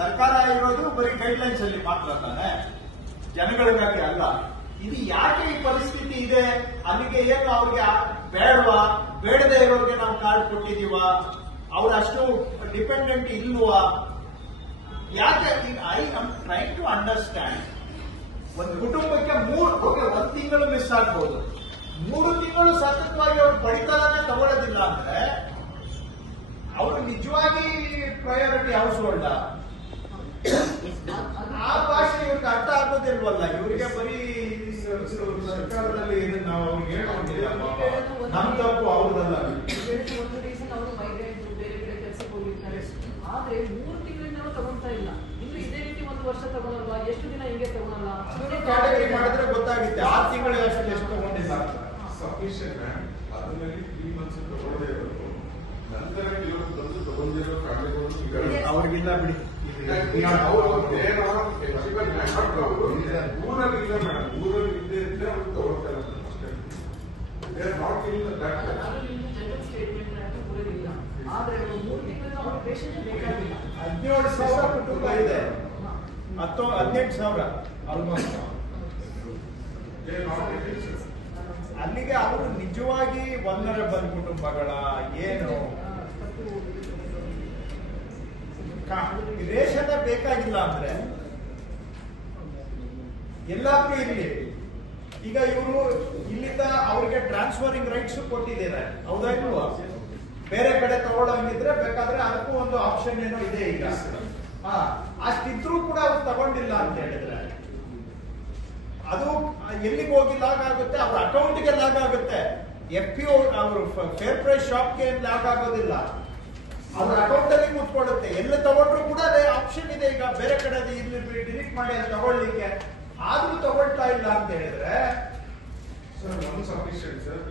ಸರ್ಕಾರ ಇರೋದು ಬರೀ ಗೈಡ್ಲೈನ್ಸ್ ಅಲ್ಲಿ ಮಾತ್ರ ತಾನೆ ಜನಗಳಿಗಾಗಿ ಅಲ್ಲ. ಇದು ಯಾಕೆ ಈ ಪರಿಸ್ಥಿತಿ ಇದೆ? ಅಲ್ಲಿಗೆ ಏನು ಅವ್ರಿಗೆ ಬೇಡವಾ? ಬೇಡದೆ ಇರೋರಿಗೆ ನಾವು ಕಾರ್ಡ್ ಕೊಟ್ಟಿದೀವ ಅವ್ರು ಅಷ್ಟು ಡಿಪೆಂಡೆಂಟ್ ಇಲ್ವಾ? ಯಾಕೆ I am trying to understand ಒಂದು ಕುಟುಂಬಕ್ಕೆ ಮೂರು ಹೋಗಿ ಒಂದ್ ತಿಂಗಳು ಮಿಸ್ ಆಗ್ಬೋದು. ಮೂರು ತಿಂಗಳು ಸತತವಾಗಿ ಅವ್ರು ಪಡಿತರನೇ ತಗೊಳ್ಳೋದಿಲ್ಲ ಅಂದ್ರೆ, ಅವರು ನಿಜವಾಗಿ ಪ್ರಯಾರಿಟಿ ಹೌಸ್ ಹೋಲ್ಡ ಆ ಭಾಷೆ ಇವ್ರಿಗೆ ಅರ್ಥ ಆಗೋದಿಲ್ವಲ್ಲ? ಇವರಿಗೆ ಬರೀ ಸರ್ಕಾರದಲ್ಲಿ ಇದನ್ನ ನಾವು ಅವ್ರಿಗೆ ಹೇಳೋದಿಲ್ಲ ಪಾಪ. ನಮ್ ತಪ್ಪು ಅವ್ರದಲ್ಲ ಒಂದು ರೀಸನ್ ಅವರು ಮೈಗ್ರೇಟ್ ಬೇರೆ ಕಡೆ ಕೆಲಸಕ್ಕೆ ಹೋಗಿರ್ತಾರೆ. ಆದ್ರೆ ಮೂರು ತಿಂಗಳಿಂದ ತಗೊಳ್ತಾ ಇಲ್ಲ. ಇನ್ನು ಇದೇ ರೀತಿ ಒಂದು ವರ್ಷ ತಗೊಳಲ್ವಾ? ಎಷ್ಟು ದಿನ ಹಿಂಗೆ ತಗೊಳಲ್ಲ? ಕ್ಯಾಟಗರಿ ಮಾಡಿದ್ರೆ ಗೊತ್ತಾಗುತ್ತೆ. ಆರು ತಿಂಗಳು ಅಷ್ಟು ಎಷ್ಟು ತಗೊಂಡಿಲ್ಲ. ಸಫಿಷಿಯಂಟ್ ಅದರಲ್ಲಿ ತ್ರೀ ಮಂತ್ಸ್ ತಗೊಳ್ಳದೇ ಇರೋದು. ನಂತರ ಇವರು ಬಂದು ತಗೊಂಡಿರೋ ಫ್ಯಾಮಿಲಿಗಳು ಅವ್ರಿಗಿಲ್ಲ ಬಿಡಿ. ಊರಲ್ಲಿ ಇಲ್ಲ ಮೇಡಮ್ ಊರಲ್ಲಿ ಇದ್ದೇ ಇದ್ರೆ ಅವ್ರು ತಗೊಳ್ತಾರೆ ಅಷ್ಟೇ they are not in that general statement ಅಂತ ಅವ್ರು ಬೇಕಾಗಿಲ್ಲ ಹದಿನೇಳು ಸಾವಿರ ಕುಟುಂಬ ಇದೆ ಹತ್ತು ಹದಿನೆಂಟು ಸಾವಿರ ಆಲ್ಮೋಸ್ಟ್ ಅಲ್ಲಿಗೆ ಅವರು ನಿಜವಾಗಿ ಒಂದರ ಬಂದ ಕುಟುಂಬಗಳ ಏನು? ರೇಷನ್ ಬೇಕಾಗಿಲ್ಲ ಅಂದ್ರೆ ಎಲ್ಲಾದ್ರೂ ಇರಲಿ. ಈಗ ಇವರು ಇಲ್ಲಿಂದ ಅವ್ರಿಗೆ ಟ್ರಾನ್ಸ್ಫರಿಂಗ್ ರೈಟ್ಸ್ ಕೊಟ್ಟಿದ್ದಾರೆ. ಹೌದಾ ಇಲ್ವಾ? ಬೇರೆ ಕಡೆ ತಗೊಳ್ಳಂಗಿದ್ರೆ ಬೇಕಾದ್ರೆ ಅದಕ್ಕೂ ಒಂದು ಆಪ್ಷನ್ ಏನೋ ಇದೆ ಈಗ. ಹಾ, ಅಷ್ಟಿದ್ರೂ ಕೂಡ ಅವ್ರು ತಗೊಂಡಿಲ್ಲ ಅಂತ ಹೇಳಿದ್ರೆ. ಅದು ಎಲ್ಲಿಗೆ ಹೋಗಿ ಲಾಗ್ ಆಗುತ್ತೆ? ಅವ್ರ ಅಕೌಂಟ್ಗೆ ಲಾಗ್ ಆಗುತ್ತೆ. ಎಫ್ ಪಿ ಅವರು ಫೇರ್ ಪ್ರೈಸ್ ಶಾಪ್ಗೆ ಲಾಗ್ ಆಗೋದಿಲ್ಲ. ಅವ್ರ ಅಕೌಂಟ್ ಅಲ್ಲಿ ಕೂತ್ಕೊಳ್ಳುತ್ತೆ ಎಲ್ಲ ತಗೊಂಡ್ರು ಕೂಡ ಅದೇ ಆಪ್ಷನ್ ಇದೆ. ಈಗ ಬೇರೆ ಕಡೆ ಇರ್ಲಿ ಡಿಲೀಟ್ ಮಾಡಿ ಅಲ್ಲಿ ತಗೊಳ್ಳಿಕ್ಕೆ. ಆದ್ರೂ ತಗೊಳ್ತಾ ಇಲ್ಲ ಅಂತ ಹೇಳಿದ್ರೆ ಸರ್ ಒಂದು ಸಫಿಷಿಯಂಟ್ ಸರ್